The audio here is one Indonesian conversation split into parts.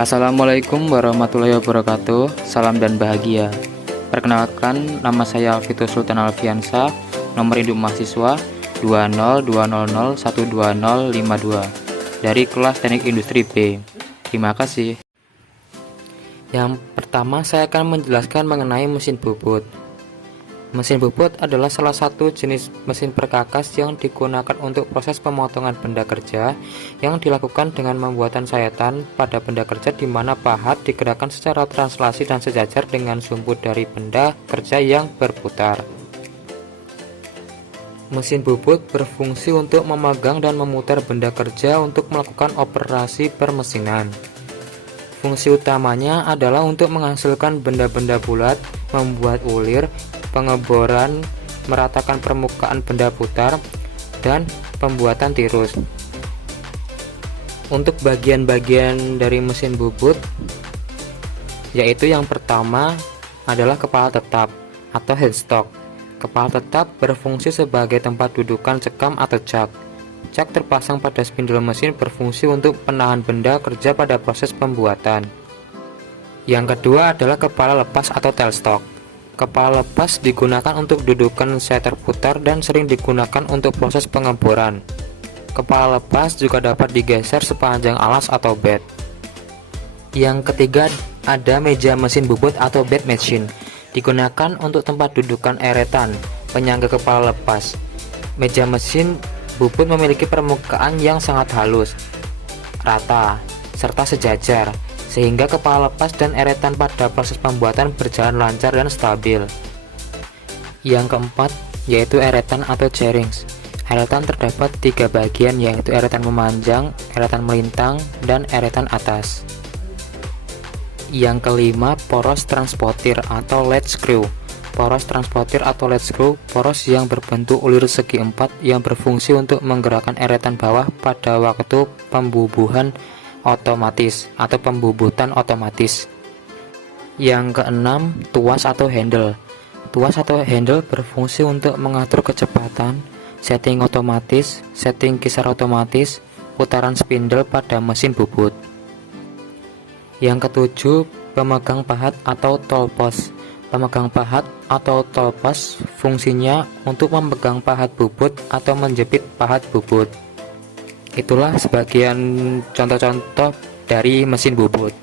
Assalamualaikum warahmatullahi wabarakatuh. Salam dan bahagia. Perkenalkan, nama saya Alfitus Sultan Alfiansa. Nomor induk mahasiswa 20200120052 dari kelas Teknik Industri B. Terima kasih. Yang pertama, saya akan menjelaskan mengenai mesin bubut. Mesin bubut adalah salah satu jenis mesin perkakas yang digunakan untuk proses pemotongan benda kerja yang dilakukan dengan pembuatan sayatan pada benda kerja, di mana pahat digerakkan secara translasi dan sejajar dengan sumbu dari benda kerja yang berputar. Mesin bubut berfungsi untuk memegang dan memutar benda kerja untuk melakukan operasi permesinan. Fungsi utamanya adalah untuk menghasilkan benda-benda bulat, membuat ulir, pengeboran, meratakan permukaan benda putar, dan pembuatan tirus. Untuk bagian-bagian dari mesin bubut, yaitu yang pertama adalah kepala tetap atau headstock. Kepala tetap berfungsi sebagai tempat dudukan cekam atau cak. Cak terpasang pada spindel mesin berfungsi untuk penahan benda kerja pada proses pembuatan. Yang kedua adalah kepala lepas atau tailstock. Kepala lepas digunakan untuk dudukan setter putar dan sering digunakan untuk proses pengeboran. Kepala lepas juga dapat digeser sepanjang alas atau bed. Yang ketiga ada meja mesin bubut atau bed machine. Digunakan untuk tempat dudukan eretan, penyangga kepala lepas. Meja mesin bubut memiliki permukaan yang sangat halus, rata, serta sejajar, sehingga kepala lepas dan eretan pada proses pembuatan berjalan lancar dan stabil. Yang keempat yaitu eretan atau jarings. Eretan terdapat 3 bagian, yaitu eretan memanjang, eretan melintang, dan eretan atas. Yang kelima, poros transportir atau lead screw. Poros transportir atau lead screw, poros yang berbentuk ulir segi 4 yang berfungsi untuk menggerakkan eretan bawah pada waktu pembubuhan otomatis atau pembubutan otomatis. Yang keenam, tuas atau handle. Tuas atau handle berfungsi untuk mengatur kecepatan, setting otomatis, setting kisar otomatis, putaran spindle pada mesin bubut. Yang ketujuh, pemegang pahat atau tool post. Pemegang pahat atau tool post fungsinya untuk memegang pahat bubut atau menjepit pahat bubut. Itulah sebagian contoh-contoh dari mesin bubut.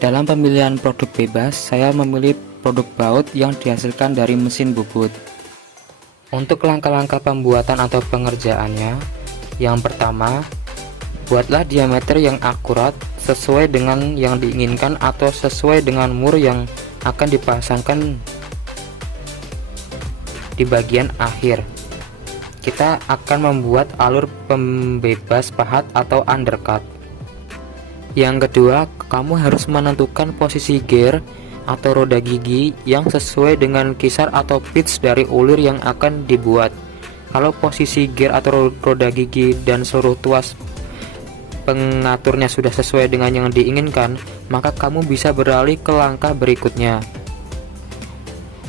Dalam pemilihan produk bebas, saya memilih produk baut yang dihasilkan dari mesin bubut. Untuk langkah-langkah pembuatan atau pengerjaannya, yang pertama, buatlah diameter yang akurat sesuai dengan yang diinginkan atau sesuai dengan mur yang akan dipasangkan di bagian akhir. Kita akan membuat alur pembebas pahat atau undercut. Yang kedua, kamu harus menentukan posisi gear atau roda gigi yang sesuai dengan kisar atau pitch dari ulir yang akan dibuat. Kalau posisi gear atau roda gigi dan seluruh tuas pengaturnya sudah sesuai dengan yang diinginkan, maka kamu bisa beralih ke langkah berikutnya.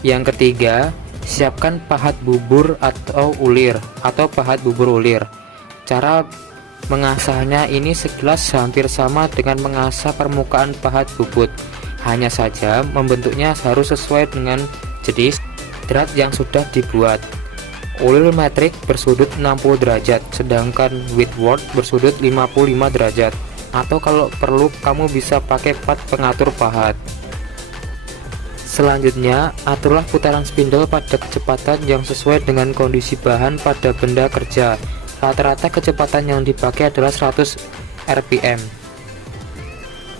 Yang ketiga, siapkan pahat bubur atau ulir atau pahat bubur ulir. Cara mengasahnya ini sekilas hampir sama dengan mengasah permukaan pahat bubut. Hanya saja membentuknya harus sesuai dengan jenis drat yang sudah dibuat. Ulir metrik bersudut 60 derajat, sedangkan Whitworth bersudut 55 derajat. Atau kalau perlu kamu bisa pakai pad pengatur pahat. Selanjutnya, aturlah putaran spindle pada kecepatan yang sesuai dengan kondisi bahan pada benda kerja. Rata-rata kecepatan yang dipakai adalah 100 rpm.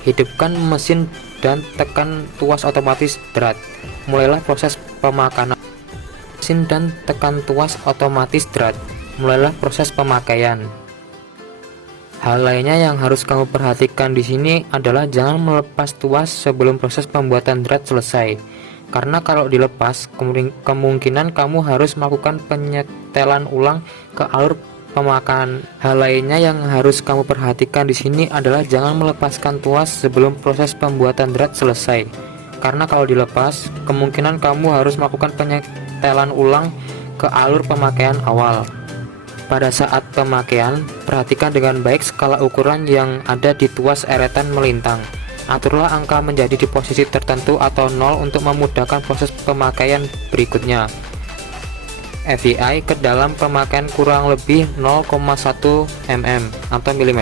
Hidupkan mesin dan tekan tuas otomatis drat. Mulailah proses pemakanan mesin dan tekan tuas otomatis drat. Mulailah proses pemakaian. Hal lainnya yang harus kamu perhatikan di sini adalah jangan melepas tuas sebelum proses pembuatan drat selesai. Karena kalau dilepas, kemungkinan kamu harus melakukan penyetelan ulang ke alur pemakanan. Hal lainnya yang harus kamu perhatikan di sini adalah jangan melepaskan tuas sebelum proses pembuatan drat selesai. Karena kalau dilepas, kemungkinan kamu harus melakukan penyetelan ulang ke alur pemakaian awal. Pada saat pemakaian, perhatikan dengan baik skala ukuran yang ada di tuas eretan melintang. Aturlah angka menjadi di posisi tertentu atau 0 untuk memudahkan proses pemakaian berikutnya. FYI, ke dalam pemakaian kurang lebih 0,1 mm atau mm.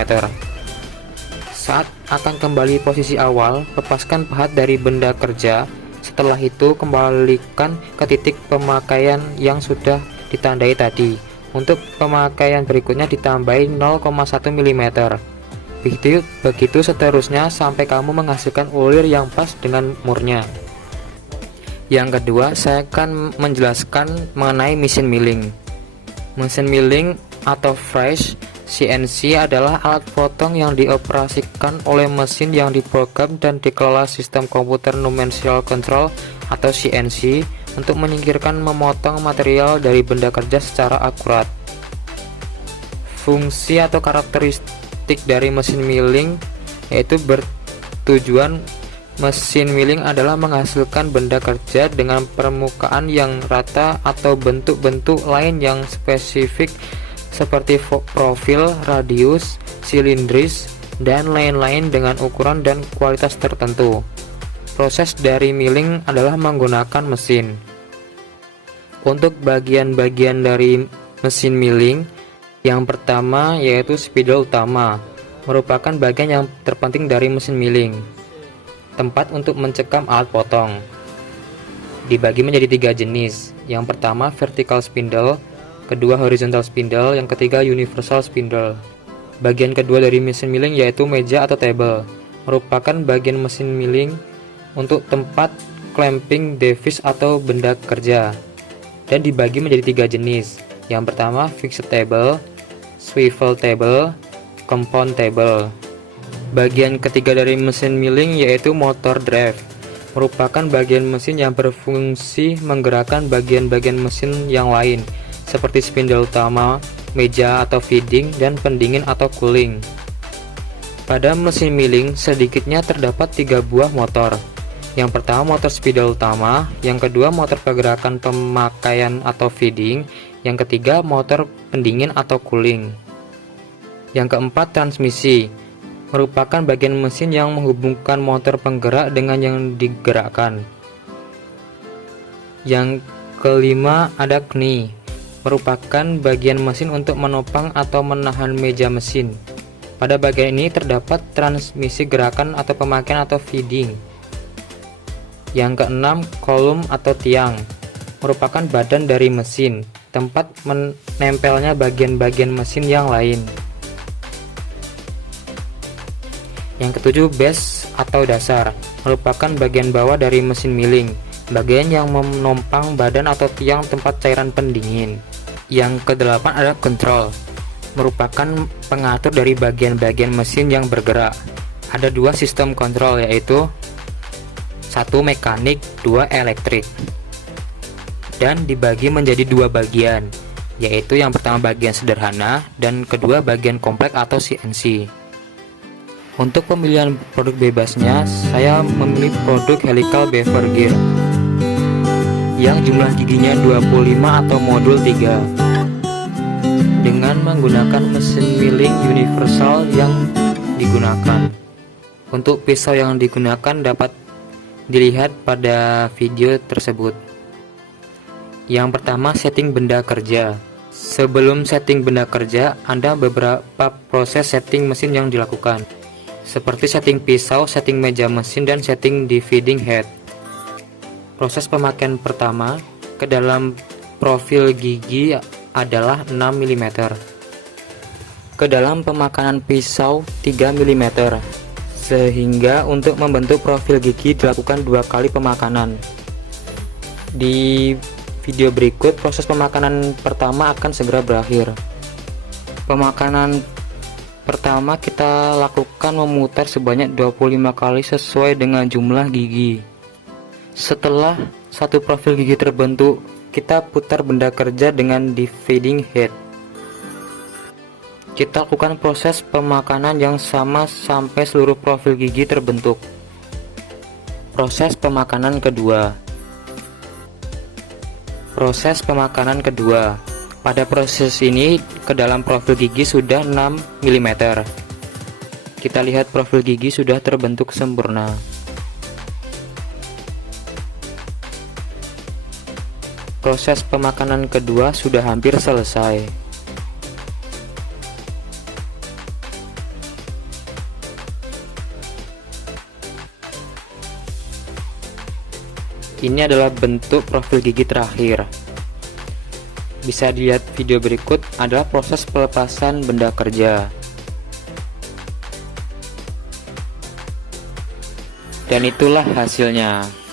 Saat akan kembali posisi awal, lepaskan pahat dari benda kerja. Setelah itu, kembalikan ke titik pemakaian yang sudah ditandai tadi. Untuk pemakaian berikutnya ditambahi 0,1 mm. Begitu seterusnya sampai kamu menghasilkan ulir yang pas dengan murnya. Yang kedua, saya akan menjelaskan mengenai mesin milling. Mesin milling atau fresh CNC adalah alat potong yang dioperasikan oleh mesin yang diprogram dan dikelola sistem komputer numerical control atau CNC untuk menyingkirkan memotong material dari benda kerja secara akurat. Fungsi atau karakteristik dari mesin milling yaitu bertujuan mesin milling adalah menghasilkan benda kerja dengan permukaan yang rata atau bentuk-bentuk lain yang spesifik seperti profil, radius, silindris, dan lain-lain dengan ukuran dan kualitas tertentu. Proses dari milling adalah menggunakan mesin. Untuk bagian-bagian dari mesin milling, yang pertama yaitu spidol utama, merupakan bagian yang terpenting dari mesin milling. Tempat untuk mencekam alat potong dibagi menjadi 3 jenis. Yang pertama vertical spindle, kedua horizontal spindle, yang ketiga universal spindle. Bagian kedua dari mesin milling yaitu meja atau table, merupakan bagian mesin milling untuk tempat clamping device atau benda kerja, dan dibagi menjadi 3 jenis. Yang pertama fixed table, swivel table, compound table. Bagian ketiga dari mesin milling yaitu motor drive, merupakan bagian mesin yang berfungsi menggerakkan bagian-bagian mesin yang lain seperti spindle utama, meja atau feeding, dan pendingin atau cooling. Pada mesin milling sedikitnya terdapat 3 buah motor. Yang pertama motor spindle utama, yang kedua motor pergerakan pemakaian atau feeding, yang ketiga motor pendingin atau cooling. Yang keempat transmisi, merupakan bagian mesin yang menghubungkan motor penggerak dengan yang digerakkan. Yang kelima ada kni, merupakan bagian mesin untuk menopang atau menahan meja mesin. Pada bagian ini terdapat transmisi gerakan atau pemakaian atau feeding. Yang keenam kolom atau tiang, merupakan badan dari mesin, tempat menempelnya bagian-bagian mesin yang lain. Yang ketujuh base atau dasar, merupakan bagian bawah dari mesin milling, bagian yang menopang badan atau tiang tempat cairan pendingin. Yang kedelapan ada control, merupakan pengatur dari bagian-bagian mesin yang bergerak. Ada 2 sistem kontrol yaitu 1 mekanik, 2 elektrik, dan dibagi menjadi 2 bagian, yaitu yang pertama bagian sederhana dan kedua bagian kompleks atau CNC. Untuk pemilihan produk bebasnya, saya memilih produk helical beaver gear yang jumlah giginya 25 atau modul 3 dengan menggunakan mesin milling universal yang digunakan. Untuk pisau yang digunakan dapat dilihat pada video tersebut. Yang pertama setting benda kerja. Sebelum setting benda kerja, ada beberapa proses setting mesin yang dilakukan, seperti setting pisau, setting meja mesin, dan setting di feeding head. Proses pemakaian pertama ke dalam profil gigi adalah 6 mm, ke dalam pemakanan pisau 3 mm, sehingga untuk membentuk profil gigi dilakukan 2 kali pemakanan. Di video berikut proses pemakanan pertama akan segera berakhir. Pemakanan pertama kita lakukan memutar sebanyak 25 kali sesuai dengan jumlah gigi. Setelah satu profil gigi terbentuk, kita putar benda kerja dengan di feeding head. Kita lakukan proses pemakanan yang sama sampai seluruh profil gigi terbentuk. Proses pemakanan kedua. Proses pemakanan kedua Pada proses ini, ke dalam profil gigi sudah 6 mm. Kita lihat profil gigi sudah terbentuk sempurna. Proses pemakanan kedua sudah hampir selesai. Ini adalah bentuk profil gigi terakhir. Bisa dilihat video berikut adalah proses pelepasan benda kerja. Dan itulah hasilnya.